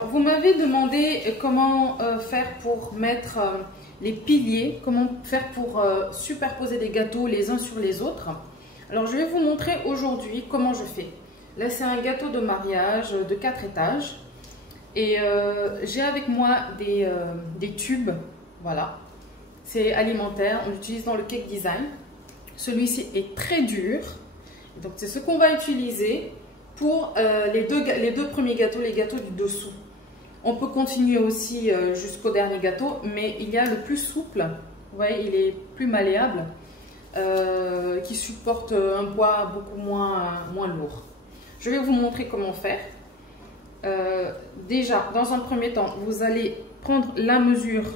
Vous m'avez demandé comment faire pour mettre les piliers, comment faire pour superposer des gâteaux les uns sur les autres. Alors je vais vous montrer aujourd'hui comment je fais. Là c'est un gâteau de mariage de 4 étages et j'ai avec moi des tubes, voilà. C'est alimentaire, on l'utilise dans le cake design. Celui-ci est très dur, donc c'est ce qu'on va utiliser pour les deux premiers gâteaux, les gâteaux du dessous. On peut continuer aussi jusqu'au dernier gâteau, mais il y a le plus souple, vous voyez, il est plus malléable, qui supporte un poids beaucoup moins lourd. Je vais vous montrer comment faire. Déjà, dans un premier temps, vous allez prendre la mesure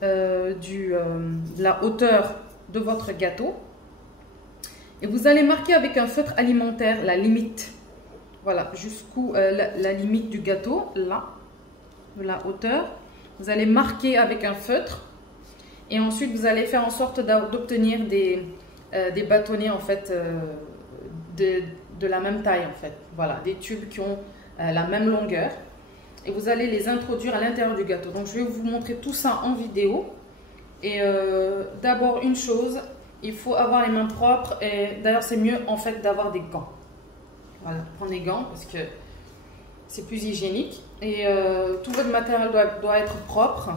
de la hauteur de votre gâteau et vous allez marquer avec un feutre alimentaire la limite. Voilà, jusqu'où la limite du gâteau, là, de la hauteur. Vous allez marquer avec un feutre et ensuite vous allez faire en sorte d'obtenir des bâtonnets en fait de la même taille en fait. Voilà, des tubes qui ont la même longueur et vous allez les introduire à l'intérieur du gâteau. Donc je vais vous montrer tout ça en vidéo. Et d'abord une chose, il faut avoir les mains propres et d'ailleurs c'est mieux en fait d'avoir des gants. Voilà, prendre des gants parce que c'est plus hygiénique et tout votre matériel doit être propre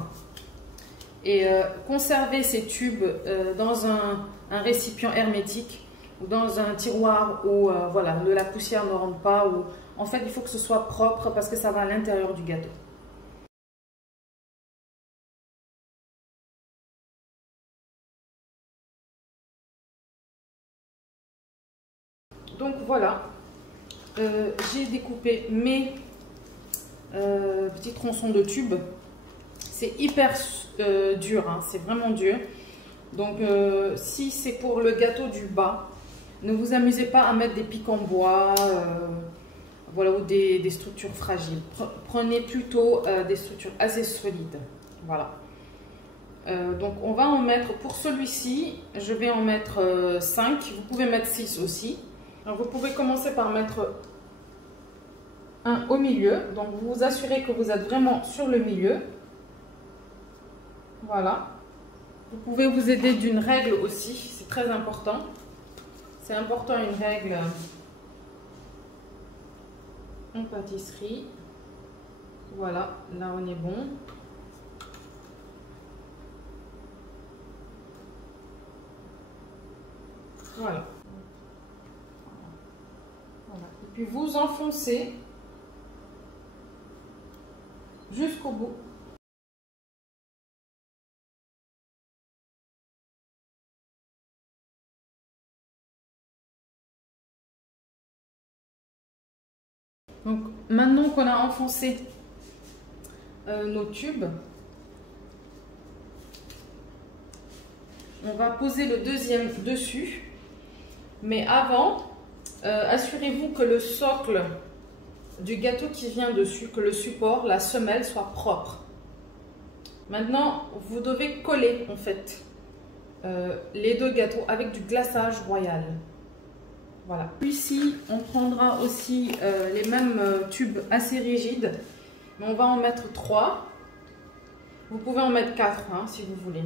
et conservez ces tubes dans un récipient hermétique ou dans un tiroir où voilà, la poussière ne rentre pas, ou en fait il faut que ce soit propre parce que ça va à l'intérieur du gâteau. Donc voilà, j'ai découpé mes petits tronçons de tubes. C'est hyper dur, hein, c'est vraiment dur. Donc si c'est pour le gâteau du bas, ne vous amusez pas à mettre des pics en bois, voilà, ou des structures fragiles. Prenez plutôt des structures assez solides. Voilà. Donc on va en mettre, pour celui-ci, je vais en mettre 5. Vous pouvez mettre 6 aussi. Alors vous pouvez commencer par mettre un au milieu. Donc vous vous assurez que vous êtes vraiment sur le milieu. Voilà. Vous pouvez vous aider d'une règle aussi, c'est très important. C'est important une règle en pâtisserie. Voilà, là on est bon. Voilà. Voilà. Et puis vous enfoncez jusqu'au bout. Donc maintenant qu'on a enfoncé nos tubes, on va poser le deuxième dessus. Mais avant, assurez-vous que le socle du gâteau qui vient dessus, que le support, la semelle soit propre. Maintenant, vous devez coller en fait les deux gâteaux avec du glaçage royal. Voilà. Ici, on prendra aussi les mêmes tubes assez rigides, mais on va en mettre 3. Vous pouvez en mettre 4 hein, si vous voulez.